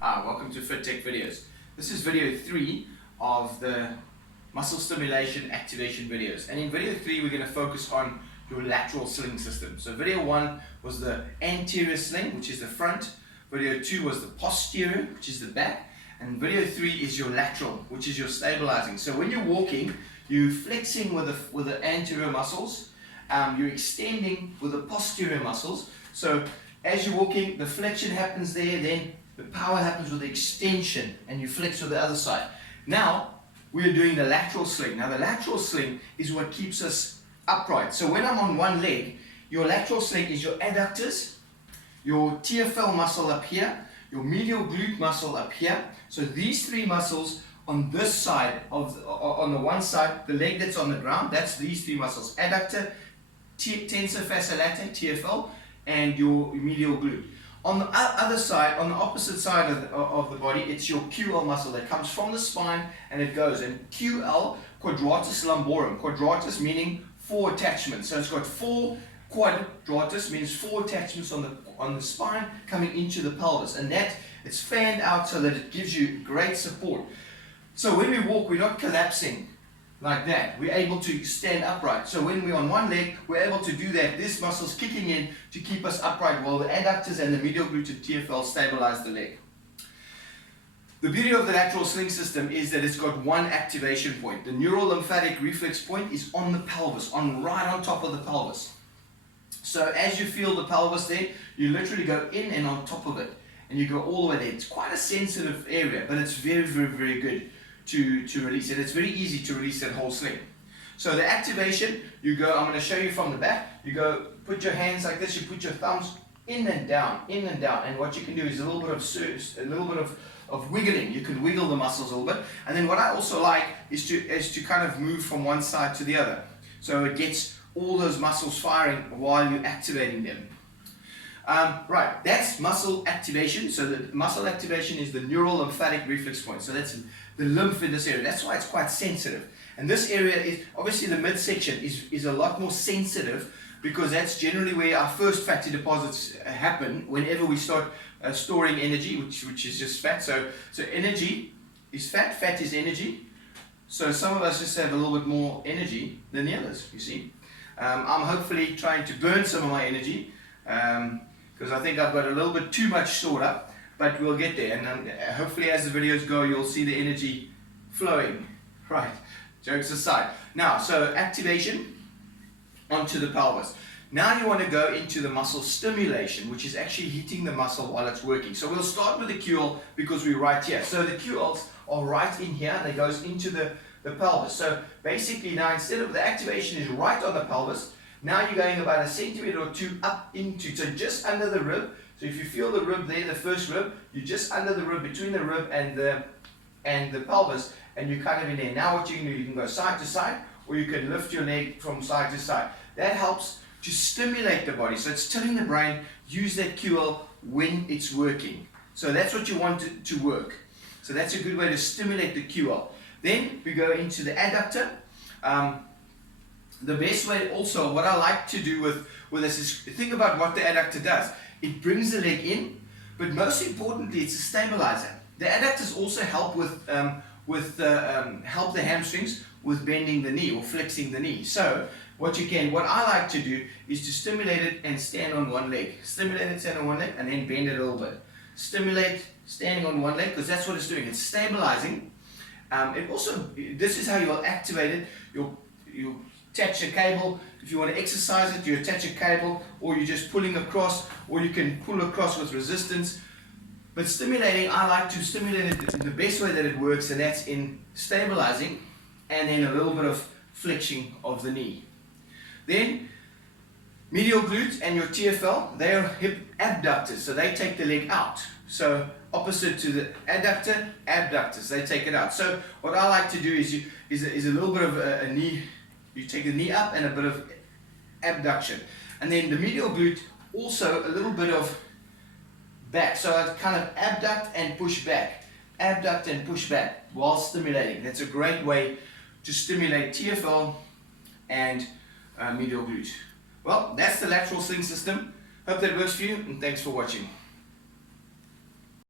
Hi, welcome to Fit Tech Videos. This is video 3 of the muscle stimulation activation videos. And in video 3 we're going to focus on your lateral sling system. So video 1 was the anterior sling, which is the front. Video 2 was the posterior, which is the back. And video 3 is your lateral, which is your stabilizing. So when you're walking, you're flexing with the anterior muscles. You're extending with the posterior muscles. So as you're walking, the flexion happens there, then the power happens with the extension, and you flex with the other side. Now, we're doing the lateral sling. Now, the lateral sling is what keeps us upright. So when I'm on one leg, your lateral sling is your adductors, your TFL muscle up here, your medial glute muscle up here. So these three muscles on this side, on the one side, the leg that's on the ground, that's these three muscles. Adductor, tensor fasciae latae, TFL, and your medial glute. On the other side, on the opposite side of the body, it's your QL muscle that comes from the spine and it goes. And QL, quadratus lumborum. Quadratus meaning 4 attachments. So it's got 4 quadratus means 4 attachments on the spine coming into the pelvis. And that it's fanned out so that it gives you great support. So when we walk, we're not collapsing like that. We're able to stand upright. So when we're on one leg, we're able to do that. This muscle's kicking in to keep us upright while the adductors and the medial glute and TFL stabilize the leg. The beauty of the lateral sling system is that it's got one activation point. The neural lymphatic reflex point is on the pelvis, right on top of the pelvis. So as you feel the pelvis there, you literally go in and on top of it. And you go all the way there. It's quite a sensitive area, but it's very, very, very good to release it. It's very easy to release that whole sling. So the activation, you go, I'm going to show you from the back, you go, put your hands like this, you put your thumbs in and down, and what you can do is a little bit of wiggling. You can wiggle the muscles a little bit, and then what I also like is to kind of move from one side to the other. So it gets all those muscles firing while you're activating them. Right, that's muscle activation. So the muscle activation is the neural lymphatic reflex point. So that's the lymph in this area. That's why it's quite sensitive. And this area is, obviously the midsection is a lot more sensitive because that's generally where our first fatty deposits happen whenever we start storing energy, which is just fat. So energy is fat, fat is energy. So some of us just have a little bit more energy than the others, you see. I'm hopefully trying to burn some of my energy. Because I think I've got a little bit too much stored up, but we'll get there. And hopefully as the videos go, you'll see the energy flowing. Right, jokes aside. Now, so activation onto the pelvis. Now you want to go into the muscle stimulation, which is actually hitting the muscle while it's working. So we'll start with the QL because we're right here. So the QLs are right in here, and it goes into the pelvis. So basically now, instead of the activation is right on the pelvis, now you're going about 1 centimeter or 2 up into, so just under the rib. So if you feel the rib there, the first rib, you're just under the rib, between the rib and the pelvis, and you're kind of in there. Now what you can do, you can go side to side, or you can lift your leg from side to side. That helps to stimulate the body. So it's telling the brain, use that QL when it's working. So that's what you want to work. So that's a good way to stimulate the QL. Then we go into the adductor. The best way also, what I like to do with this is think about what the adductor does. It brings the leg in, but most importantly, it's a stabilizer. The adductors also help help the hamstrings with bending the knee or flexing the knee. So what I like to do is to stimulate it and stand on one leg. Stimulate it, stand on one leg, and then bend it a little bit. Stimulate, standing on one leg, because that's what it's doing. It's stabilizing. This is how you will activate it. You attach a cable. If you want to exercise it, you attach a cable, or you're just pulling across, or you can pull across with resistance. But stimulating, I like to stimulate it in the best way that it works, and that's in stabilizing and then a little bit of flexing of the knee. Then medial glutes and your TFL, they are hip abductors, so they take the leg out. So opposite to the adductor, abductors, they take it out. So what I like to do is a little bit of a knee. You take the knee up and a bit of abduction. And then the medial glute, also a little bit of back. So I kind of abduct and push back. Abduct and push back while stimulating. That's a great way to stimulate TFL and medial glute. Well, that's the lateral sling system. Hope that works for you, and thanks for watching.